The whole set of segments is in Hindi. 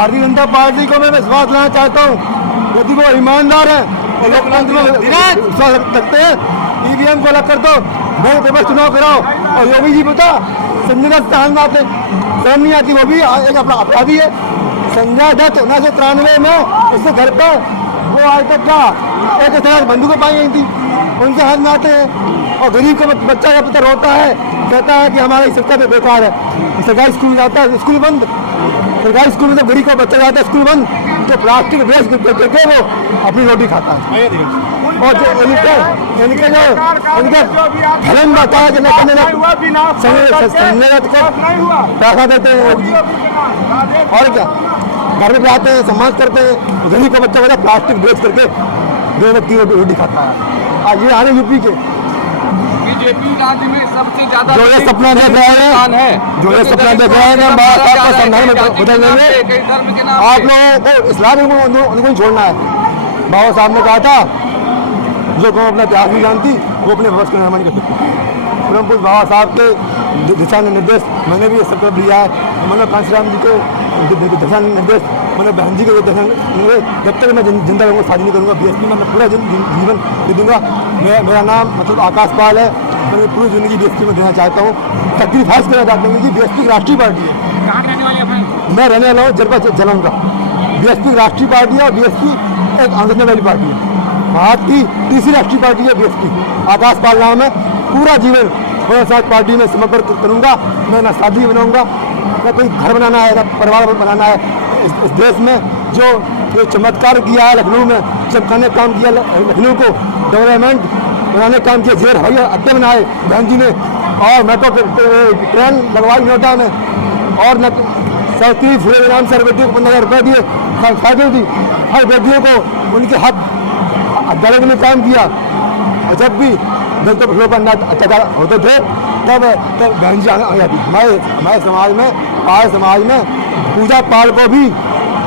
भारतीय जनता पार्टी को मैं विश्वास लाना चाहता हूँ। यदि वो ईमानदार है और लोकतंत्र में विश्वास रखते हैं, ईवीएम को अलग कर दो, नए पेपर चुनाव कराओ। और योगी जी पता संजय दत्त सहन नहीं आती, वो भी एक अपना अपराधी है। संजय दत्त 1993 में उसके घर पर वो आज तक का 1,000 बंदूकें पाई गई थी, उनसे हाथ में आते हैं। और गरीब का बच्चा का पुत्र रोता है, कहता है कि हमारी शिक्षा पे बेकार है। सरकारी स्कूल जाता है, स्कूल बंद। सरकारी स्कूल में जब गरीब का बच्चा जाता है स्कूल बंद, तो प्लास्टिक बेच करके वो अपनी रोटी खाता है। और जो इनके धर्म बताया संजय दत्त को पैसा देते हैं और क्या घर में आते हैं, सम्मान करते हैं। गरीब का बच्चा प्लास्टिक बेच करके 2 व्यक्ति रोटी खाता है। ये आ रहे यूपी के बीजेपी राज्य में सबसे ज्यादा जो ये सपना देख रहे हैं, जो ये सपना देख रहे हैं बदल देंगे। आप लोगों को इस्लाम उनको छोड़ना है। बाबा साहब ने कहा था जो कौन अपना इतिहास नहीं जानती वो अपने भविष्य का निर्माण कर सकती। परम पूज्य बाबा साहब के दिशा निर्देश मैंने भी सब कर दिया है। मैंने कांशीराम जी के दिशा निर्देश, मैंने बहन जी के दिशा निर्देश, जब तक मैं जिंदा रहूँगा शादी नहीं करूँगा। बीएसपी में मैं पूरा जीवन दे दूँगा। मेरा नाम मतलब आकाश पाल है। मैं पूरी जिंदगी बीएसपी में देना चाहता हूँ। सेक्रीफाइस करना चाहता हूँ कि बीएसपी राष्ट्रीय पार्टी है। कहाँ रहने वाले हैं? मैं रहने वाला हूँ जनपद जलंधर का। बीएसपी राष्ट्रीय पार्टी है और बीएसपी एक आंदोलन वाली पार्टी है। भारत की तीसरी राष्ट्रीय पार्टी है बीएसपी। आकाश पाल नाम है। पूरा जीवन मैं साथ पार्टी में समर्पित करूँगा। मैं ना शादी बनाऊँगा, ना कोई घर बनाना है, ना परिवार बनाना है। इस देश में जो चमत्कार किया है लखनऊ में, जब खाने काम किया लखनऊ को डेवलपमेंट बनाने काम किया, जेल हवाई अड्डे बनाए बहन जी ने, और मेट्रो ट्रेन लगवाई नोएडा में, और सरकारी फूले नाम से हर व्यक्ति को 15,000 रुपये दिए, साइकिल दी हर व्यक्तियों को, उनके हक अदालत में काम किया। और जब भी दलितों पर अत्याचार होते थे तब बहन जी आ जाती। हमारे समाज में, पाल समाज में पूजा पाल को भी,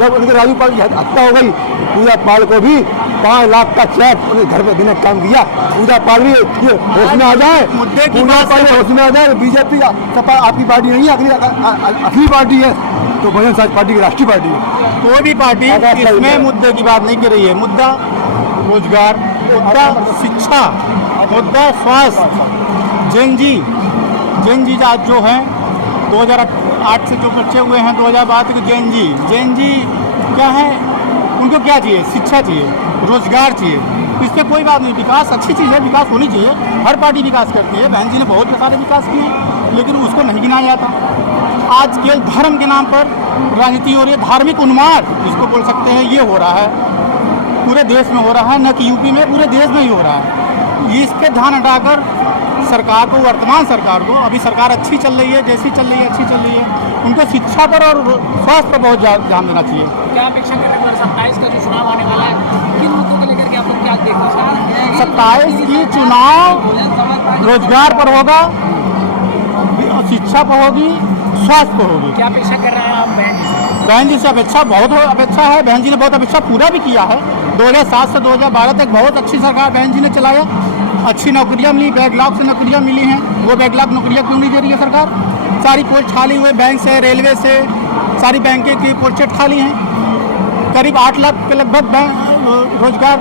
जब उनके राजू पाल की हत्या हो गई, पूजा पाल को भी 5 लाख का चेक उनके घर में देने का काम किया। पूजा पाल भी होश में आ जाए, पूजा पाल होश में आ जाए। बीजेपी आपकी पार्टी नहीं है, अगली पार्टी है तो बहुजन समाज पार्टी की राष्ट्रीय पार्टी है। कोई भी पार्टी इसमें मुद्दे की बात नहीं कर रही है। मुद्दा रोजगार, मुद्दा शिक्षा, मुद्दा स्वास्थ्य। जैन जी आज जो हैं 2008 से जो बच्चे हुए हैं 2012 तक जैन जी क्या है, उनको क्या चाहिए? शिक्षा चाहिए, रोजगार चाहिए। इस पर कोई बात नहीं। विकास अच्छी चीज़ है, विकास होनी चाहिए। हर पार्टी विकास करती है। बहन जी ने बहुत सारे विकास किए, लेकिन उसको नहीं गिनाया जाता। आज केवल धर्म के नाम पर राजनीति हो रही है। धार्मिक उन्माद जिसको बोल सकते हैं, ये हो रहा है, पूरे देश में हो रहा है, न कि यूपी में, पूरे देश में ही हो रहा है। इस पर ध्यान हटाकर सरकार को, वर्तमान सरकार को, अभी सरकार अच्छी चल रही है, जैसी चल रही है अच्छी चल रही है, उनको शिक्षा पर और स्वास्थ्य पर बहुत ध्यान देना चाहिए। क्या अपेक्षा कर रहे हैं 27 का जो चुनाव आने वाला है, किन मुद्दों को लेकर के आप लोग क्या देखना चाहते हैं? 27 की चुनाव रोजगार पर होगा, शिक्षा पर होगी, स्वास्थ्य पर होगी। क्या अपेक्षा कर रहे हैं आप बहन जी से? अपेक्षा है। बहन जी ने बहुत अपेक्षा पूरा भी किया है। 2007 से 2012 तक बहुत अच्छी सरकार बहन जी ने चलाया। अच्छी नौकरियां मिली, बैकलॉग से नौकरियां मिली हैं। वो बैकलॉग नौकरियां क्यों नहीं दे रही है सरकार? सारी पोस्ट खाली हुए, बैंक से, रेलवे से, सारी बैंकें की पोस्टें खाली हैं। करीब 8 लाख के लगभग रोजगार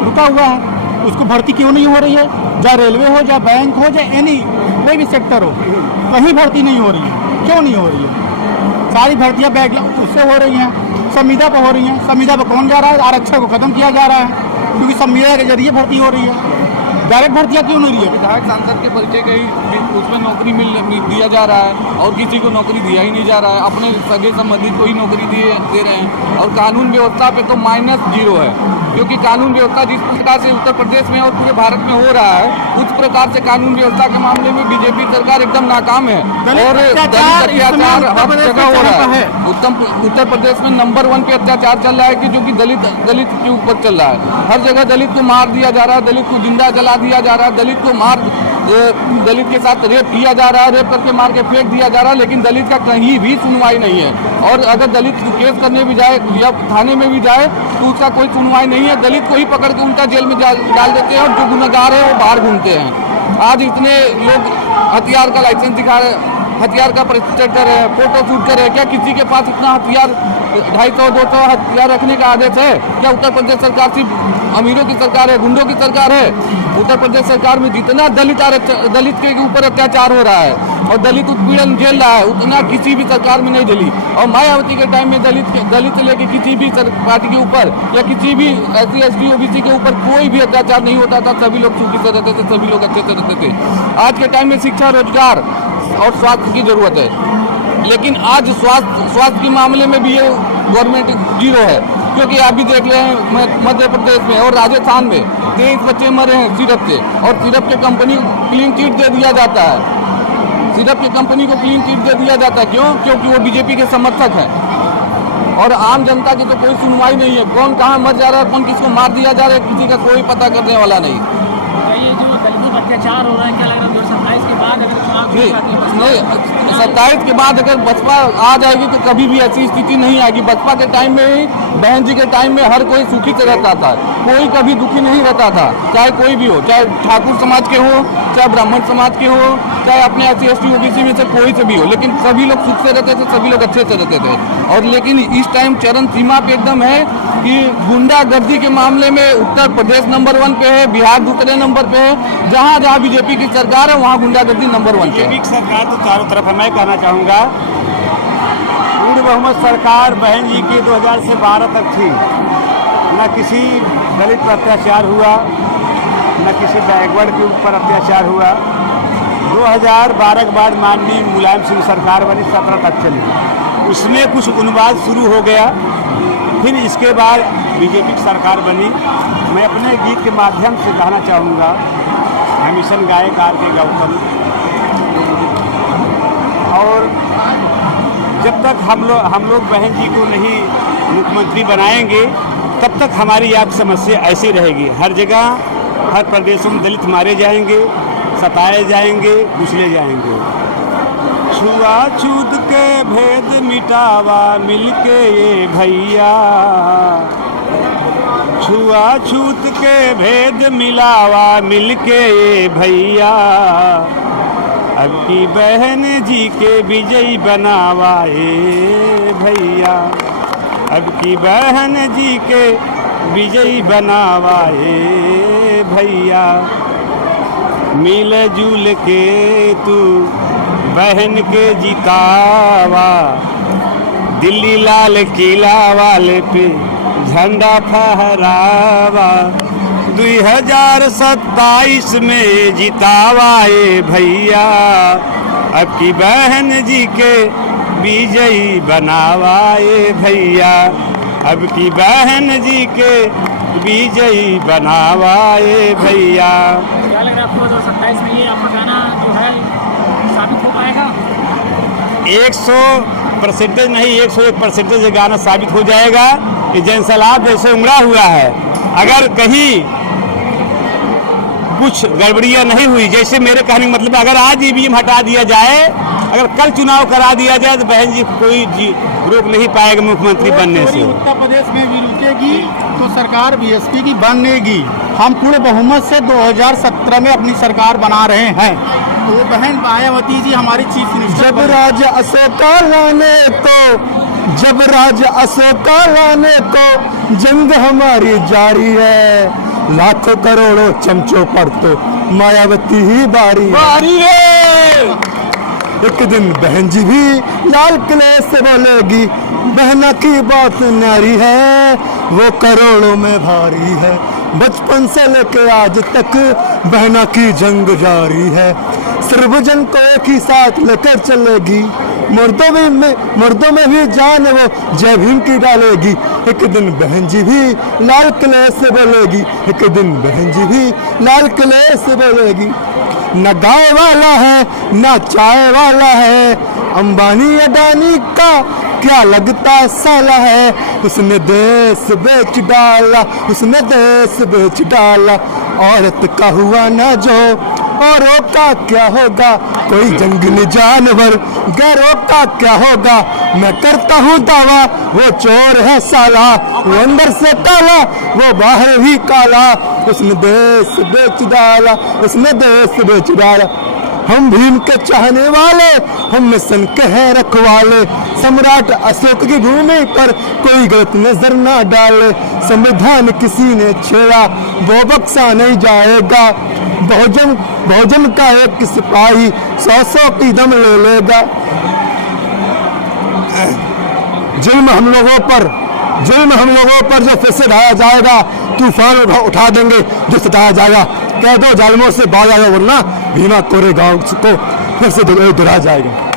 रुका हुआ है। उसको भर्ती क्यों नहीं हो रही है? चाहे रेलवे हो, चाहे बैंक हो, चाहे एनी कोई भी सेक्टर हो, कहीं भर्ती नहीं हो रही है। क्यों नहीं हो रही है? सारी भर्तियाँ बैकलॉग उससे हो रही हैं, संविदा पर हो रही हैं। संविदा पर कौन जा रहा है? आरक्षण को खत्म किया जा रहा है, क्योंकि संविदा के जरिए भर्ती हो रही है। डायरेक्ट भर्तियाँ क्यों नहीं रही है? विधायक सांसद के परिचय का ही उसमें नौकरी दिया जा रहा है और किसी को नौकरी दिया ही नहीं जा रहा है। अपने सगे संबंधित को ही नौकरी दे रहे हैं। और कानून व्यवस्था पे तो -0 है, क्योंकि कानून व्यवस्था जिस प्रकार से उत्तर प्रदेश में और पूरे भारत में हो रहा है, उस प्रकार से कानून व्यवस्था के मामले में बीजेपी सरकार एकदम नाकाम है। और दलित अत्याचार हर जगह हो रहा है। उत्तर प्रदेश में नंबर 1 पे अत्याचार चल रहा है, कि जो कि दलित के ऊपर चल रहा है। हर जगह दलित को मार दिया जा रहा है, दलित को जिंदा जला दिया जा रहा है, दलित के साथ रेप किया जा रहा है, रेप करके मार के फेंक दिया जा रहा है, लेकिन दलित का कहीं भी सुनवाई नहीं है। और अगर दलित केस करने भी जाए या थाने में भी जाए तो उसका कोई सुनवाई नहीं है। दलित को ही पकड़ के उल्टा जेल में डाल देते हैं और जो गुनहगार है वो बाहर घूमते हैं। आज इतने लोग हथियार का लाइसेंस हथियार का परिचय करे, फोटो शूट करे? क्या किसी के पास इतना हथियार 250-200 हथियार रखने का आदेश है? क्या उत्तर प्रदेश सरकार सिर्फ अमीरों की सरकार है, गुंडों की सरकार है? उत्तर प्रदेश सरकार में जितना दलित के ऊपर अत्याचार हो रहा है और दलित उत्पीड़न झेल रहा है, उतना किसी भी सरकार में नहीं झेली। और मायावती के टाइम में दलित से लेकर किसी भी पार्टी के ऊपर या किसी भी SC ST OBC के ऊपर कोई भी अत्याचार नहीं होता था। सभी लोग सुखी से रहते थे, सभी लोग अच्छे से रहते थे। आज के टाइम में शिक्षा, रोजगार और स्वास्थ्य की जरूरत है, लेकिन आज स्वास्थ्य के मामले में भी ये गवर्नमेंट जीरो है। क्योंकि आप भी देख रहे हैं मध्य प्रदेश में और राजस्थान में 23 बच्चे मरे हैं सिरप से, और सिरप के कंपनी को क्लीन चिट दे दिया जाता है। सिरप की कंपनी को क्लीन चिट दे दिया जाता है, क्यों? क्योंकि वो बीजेपी के समर्थक हैं। और आम जनता की तो कोई सुनवाई नहीं है। कौन कहाँ मर जा रहा है, कौन किसको मार दिया जा रहा है, किसी का कोई पता करने वाला नहीं। ये जो दलितों पर अत्याचार हो रहा है, क्या लग रहा है 2027 के बाद अगर चुनाव नहीं, 27 के बाद अगर बसपा आ जाएगी तो कभी भी ऐसी स्थिति नहीं आएगी। बसपा के टाइम में ही, बहन जी के टाइम में हर कोई सुखी से रहता था, कोई कभी दुखी नहीं रहता था, चाहे कोई भी हो, चाहे ठाकुर समाज के हो, चाहे ब्राह्मण समाज के हो, चाहे अपने SC ST OBC में से कोई से भी हो, लेकिन सभी लोग सुख से रहते थे, सभी लोग अच्छे से रहते थे। और लेकिन इस टाइम चरम सीमा पे एकदम है कि गुंडागर्दी के मामले में उत्तर प्रदेश नंबर 1 पे है, बिहार दूसरे नंबर पे है। जहाँ जहाँ बीजेपी की सरकार है वहाँ गुंडागर्दी नंबर 1 पे है। बीजेपी की सरकार तो चारों तरफ है। मैं कहना चाहूँगा पूर्ण बहुमत सरकार बहन जी की 2000 से 12 तक थी। न किसी दलित पर अत्याचार हुआ, न किसी बैकवर्ड के ऊपर अत्याचार हुआ। 2012 के बाद माननीय मुलायम सिंह सरकार बनी, 17 तक चली। उसमें कुछ उन्माद शुरू हो गया, फिर इसके बाद बीजेपी की सरकार बनी। मैं अपने गीत के माध्यम से कहना चाहूँगा, हमीशन गायक R.K. गौतम, और जब तक हम लोग बहन जी को नहीं मुख्यमंत्री बनाएंगे तब तक हमारी आप समस्या ऐसी रहेगी। हर जगह, हर प्रदेशों में दलित मारे जाएंगे, सताए जाएंगे, कुचले जाएंगे। छुआछूत के भेद मिटावा मिलके ये भैया, छुआछूत के भेद मिलावा मिलके ये भैया, अब की बहन जी के विजयी बनावा ए भैया, अब की बहन जी के विजयी बनावा ए भैया। मिल जुल के तू बहन के जितावा, दिल्ली लाल किला वाले पे झंडा फहरावा, 2027 में जितावा ए भैया, अब की बहन जी के विजयी बनावा ए भैया, अब की बहन जी के विजयी बनावा ए भैया। क्या लग रहा है आपको 2027 में ये आपका गाना जो है साबित हो पाएगा? 100% नहीं, 101% ये गाना साबित हो जाएगा कि जनसलाब जैसे उमड़ा हुआ है। अगर कहीं कुछ गड़बड़ियां नहीं हुई, जैसे मेरे कहने का मतलब अगर आज EVM हटा दिया जाए, अगर कल चुनाव करा दिया जाए तो बहन जी कोई रोक नहीं पाएगा मुख्यमंत्री बनने से। उत्तर प्रदेश में भी रुकेगी तो सरकार BSP की बनेगी। हम पूरे बहुमत से 2017 में अपनी सरकार बना रहे हैं। तो बहन मायावती जी हमारी चीफ मिनिस्टर जब राज अशोका लाने को, जब राज अशोका लाने को जंग हमारी जारी है, लाखों करोड़ों चमचों पर तो मायावती ही बारी है। एक दिन बहन जी भी लाल किले से बोलेगी, बहना की बात न्यारी है, वो करोड़ों में भारी है। बचपन से लेके आज तक बहना की जंग जारी है, सर्वजन को एक ही साथ लेकर चलेगी, मर्दों में भी जान वो जय भीम की डालेगी। एक दिन बहन जी भी लाल किले से बोलेगी, एक दिन बहन जी भी लाल किले से बोलेगी। न गाय वाला है न चाय वाला है, अंबानी अडानी का क्या लगता साला है, उसने देश बेच डाला, उसने देश बेच डाला। औरत का हुआ न जो औरों का क्या होगा, कोई जंगली जानवर गैरों का क्या होगा। मैं करता हूँ दावा वो चोर है साला, वो अंदर से काला वो बाहर भी काला, उसने देश बेच डाला, उसने देश बेच डाला। हम भीम के चाहने वाले, हम मिशन के हैं रखवाले। सम्राट अशोक की भूमि पर कोई गलत नजर ना डाले। संविधान किसी ने छेड़ा वो बख्शा नहीं जाएगा। बहुजन का एक सिपाही 100 की दम ले लेगा। जुल्म हम लोगों पर जो फिर से ढाया जाएगा, तूफान उठा देंगे जो सताया जाएगा। कह दो जालिमों से बाज आया, वरना भीमा कोरे गांव को फिर से दुरा जाएगा।